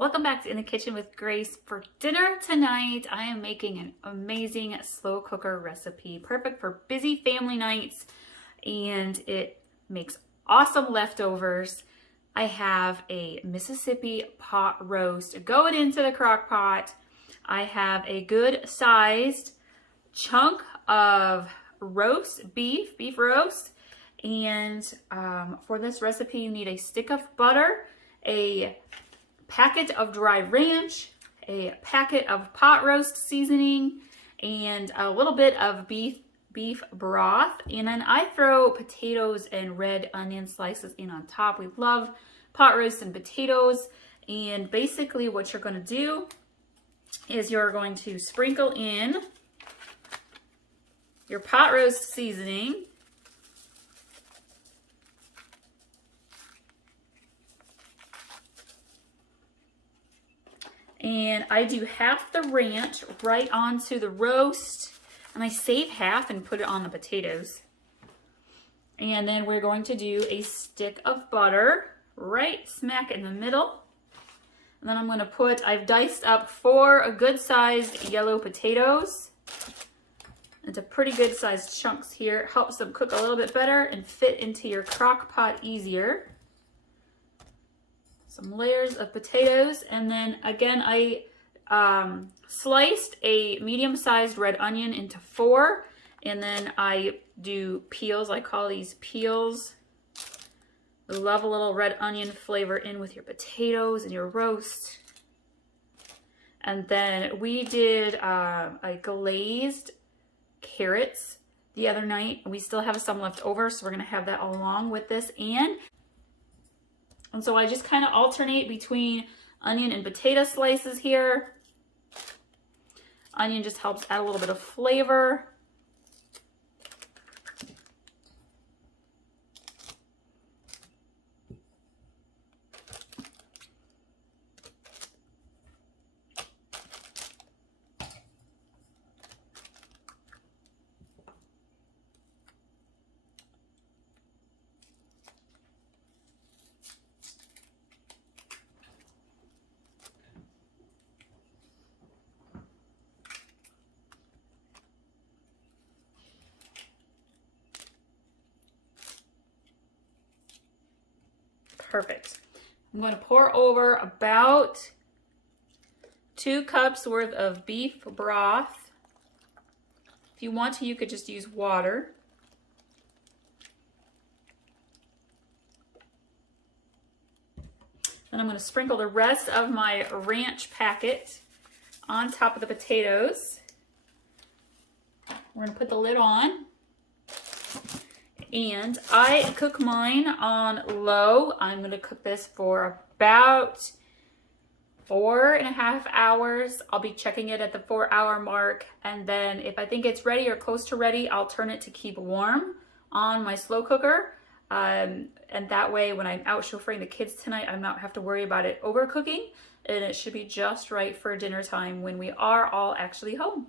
Welcome back to In the Kitchen with Grace. For dinner tonight, I am making an amazing slow cooker recipe, perfect for busy family nights, and it makes awesome leftovers. I have a Mississippi pot roast going into the crock pot. I have a good sized chunk of roast beef roast, and for this recipe you need a stick of butter, a packet of dry ranch, a packet of pot roast seasoning, and a little bit of beef broth. And then I throw potatoes and red onion slices in on top. We love pot roast and potatoes. And basically what you're going to do is you're going to sprinkle in your pot roast seasoning, and I do half the ranch right onto the roast, and I save half and put it on the potatoes. And then we're going to do a stick of butter right smack in the middle. And then I'm going to put, I've diced up 4 good sized yellow potatoes into pretty good sized chunks here. It helps them cook a little bit better and fit into your crock pot easier. Some layers of potatoes, and then again I sliced a medium-sized red onion into 4, and then I do peels. I call these peels. I love a little red onion flavor in with your potatoes and your roast. And then we did a glazed carrots the other night. We still have some left over, so we're gonna have that along with this. And so I just kind of alternate between onion and potato slices here. Onion just helps add a little bit of flavor. Perfect. I'm going to pour over about 2 cups worth of beef broth. If you want to, you could just use water. Then I'm going to sprinkle the rest of my ranch packet on top of the potatoes. We're going to put the lid on. And I cook mine on low. I'm going to cook this for about 4.5 hours. I'll be checking it at the 4-hour mark. And then if I think it's ready or close to ready, I'll turn it to keep warm on my slow cooker. And that way, when I'm out chauffeuring the kids tonight, I don't have to worry about it overcooking. And it should be just right for dinner time when we are all actually home.